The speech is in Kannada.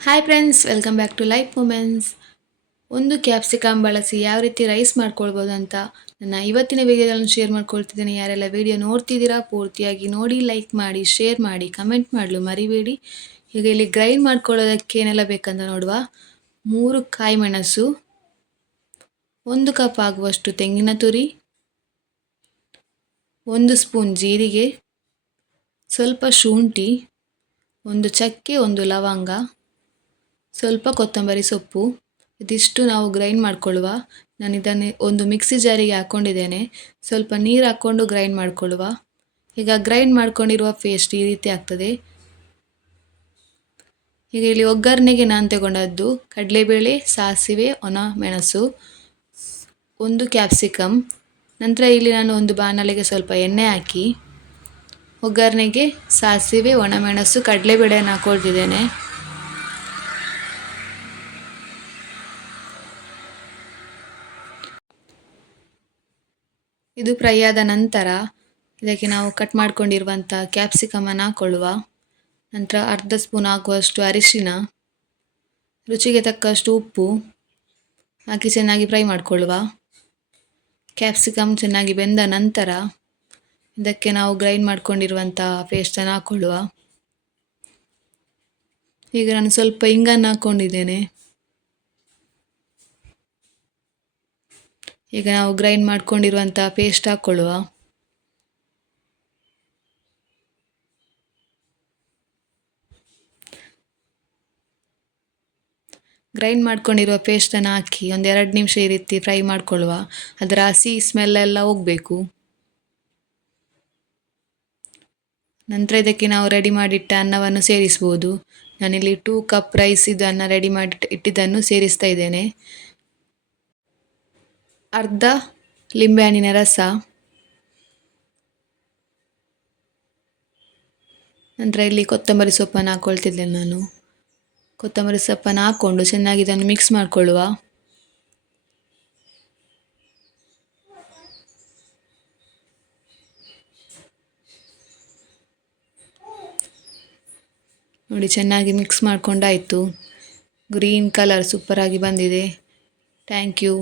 Hi friends, welcome back to life moments. ಒಂದು ಕ್ಯಾಪ್ಸಿಕಮ್ ಬಳಸಿ ಯಾವ ರೀತಿ ರೈಸ್ ಮಾಡ್ಕೊಳ್ಬೋದು ಅಂತ ನನ್ನ ಇವತ್ತಿನ ವಿಡಿಯೋಗಳನ್ನು ಶೇರ್ ಮಾಡ್ಕೊಳ್ತಿದ್ದೀನಿ. ಯಾರೆಲ್ಲ ವಿಡಿಯೋ ನೋಡ್ತಿದ್ದೀರಾ ಪೂರ್ತಿಯಾಗಿ ನೋಡಿ, ಲೈಕ್ ಮಾಡಿ, ಶೇರ್ ಮಾಡಿ, ಕಮೆಂಟ್ ಮಾಡಲು ಮರಿಬೇಡಿ. ಈಗ ಇಲ್ಲಿ ಗ್ರೈಂಡ್ ಮಾಡ್ಕೊಳ್ಳೋದಕ್ಕೆ ಏನೆಲ್ಲ ಬೇಕಂತ ನೋಡುವ. 3 ಕಾಯಿ ಮೆಣಸು, 1 ಕಪ್ ಆಗುವಷ್ಟು ತೆಂಗಿನ ತುರಿ, 1 ಸ್ಪೂನ್ ಜೀರಿಗೆ, ಸ್ವಲ್ಪ ಶುಂಠಿ, 1 ಚಕ್ಕೆ, 1 ಲವಂಗ, ಸ್ವಲ್ಪ ಕೊತ್ತಂಬರಿ ಸೊಪ್ಪು. ಇದಿಷ್ಟು ನಾವು ಗ್ರೈಂಡ್ ಮಾಡ್ಕೊಳ್ಳುವ. ನಾನು ಇದನ್ನು ಒಂದು ಮಿಕ್ಸಿ ಜಾರಿಗೆ ಹಾಕ್ಕೊಂಡಿದ್ದೇನೆ. ಸ್ವಲ್ಪ ನೀರು ಹಾಕ್ಕೊಂಡು ಗ್ರೈಂಡ್ ಮಾಡ್ಕೊಳ್ಳುವ. ಈಗ ಗ್ರೈಂಡ್ ಮಾಡ್ಕೊಂಡಿರುವ ಪೇಸ್ಟ್ ಈ ರೀತಿ ಆಗ್ತದೆ. ಈಗ ಇಲ್ಲಿ ಒಗ್ಗರಣೆಗೆ ನಾನು ತಗೊಂಡದ್ದು ಕಡಲೆಬೇಳೆ, ಸಾಸಿವೆ, ಒಣ ಮೆಣಸು, 1 ಕ್ಯಾಪ್ಸಿಕಮ್. ನಂತರ ಇಲ್ಲಿ ನಾನು ಒಂದು ಬಾಣಲೆಗೆ ಸ್ವಲ್ಪ ಎಣ್ಣೆ ಹಾಕಿ ಒಗ್ಗರಣೆಗೆ ಸಾಸಿವೆ, ಒಣಮೆಣಸು, ಕಡಲೆಬೇಳೆಯನ್ನು ಹಾಕ್ಕೊಳ್ತಿದ್ದೇನೆ. ಇದು ಫ್ರೈ ಆದ ನಂತರ ಇದಕ್ಕೆ ನಾವು ಕಟ್ ಮಾಡ್ಕೊಂಡಿರುವಂಥ ಕ್ಯಾಪ್ಸಿಕಮನ್ನು ಹಾಕ್ಕೊಳ್ಳುವ. ನಂತರ ಅರ್ಧ ಸ್ಪೂನ್ ಆಗುವಷ್ಟು ಅರಿಶಿನ, ರುಚಿಗೆ ತಕ್ಕಷ್ಟು ಉಪ್ಪು ಹಾಕಿ ಚೆನ್ನಾಗಿ ಫ್ರೈ ಮಾಡಿಕೊಳ್ಳುವ. ಕ್ಯಾಪ್ಸಿಕಮ್ ಚೆನ್ನಾಗಿ ಬೆಂದ ನಂತರ ಇದಕ್ಕೆ ನಾವು ಗ್ರೈಂಡ್ ಮಾಡ್ಕೊಂಡಿರುವಂಥ ಪೇಸ್ಟನ್ನು ಹಾಕ್ಕೊಳ್ಳುವ. ಈಗ ನಾನು ಸ್ವಲ್ಪ ಇಂಗನ್ನು ಹಾಕ್ಕೊಂಡಿದ್ದೇನೆ. ಈಗ ನಾವು ಗ್ರೈಂಡ್ ಮಾಡ್ಕೊಂಡಿರುವಂಥ ಪೇಸ್ಟ್ ಹಾಕ್ಕೊಳ್ಳುವ. ಗ್ರೈಂಡ್ ಮಾಡ್ಕೊಂಡಿರುವ ಪೇಸ್ಟನ್ನು ಹಾಕಿ 1-2 ನಿಮಿಷ ಈ ರೀತಿ ಫ್ರೈ ಮಾಡಿಕೊಳ್ಳುವ. ಅದರ ಹಸಿ ಸ್ಮೆಲ್ಲೆಲ್ಲ ಹೋಗಬೇಕು. ನಂತರ ಇದಕ್ಕೆ ನಾವು ರೆಡಿ ಮಾಡಿಟ್ಟ ಅನ್ನವನ್ನು ಸೇರಿಸ್ಬೋದು. ನಾನಿಲ್ಲಿ 2 ಕಪ್ ರೈಸ್ ಅನ್ನ ರೆಡಿ ಮಾಡಿ ಇಟ್ಟಿದ್ದನ್ನು ಸೇರಿಸ್ತಾ ಇದ್ದೇನೆ. ಅರ್ಧ ಲಿಂಬೆಹಣ್ಣಿನ ರಸ, ನಂತರ ಇಲ್ಲಿ ಕೊತ್ತಂಬರಿ ಸೊಪ್ಪನ್ನು ಹಾಕ್ಕೊಳ್ತಿದ್ದೇನೆ ನಾನು. ಕೊತ್ತಂಬರಿ ಸೊಪ್ಪನ್ನು ಹಾಕ್ಕೊಂಡು ಚೆನ್ನಾಗಿ ಇದನ್ನು ಮಿಕ್ಸ್ ಮಾಡಿಕೊಳ್ಳುವ. ನೋಡಿ, ಚೆನ್ನಾಗಿ ಮಿಕ್ಸ್ ಮಾಡ್ಕೊಂಡಾಯಿತು. ಗ್ರೀನ್ ಕಲರ್ ಸೂಪರಾಗಿ ಬಂದಿದೆ. Thank you.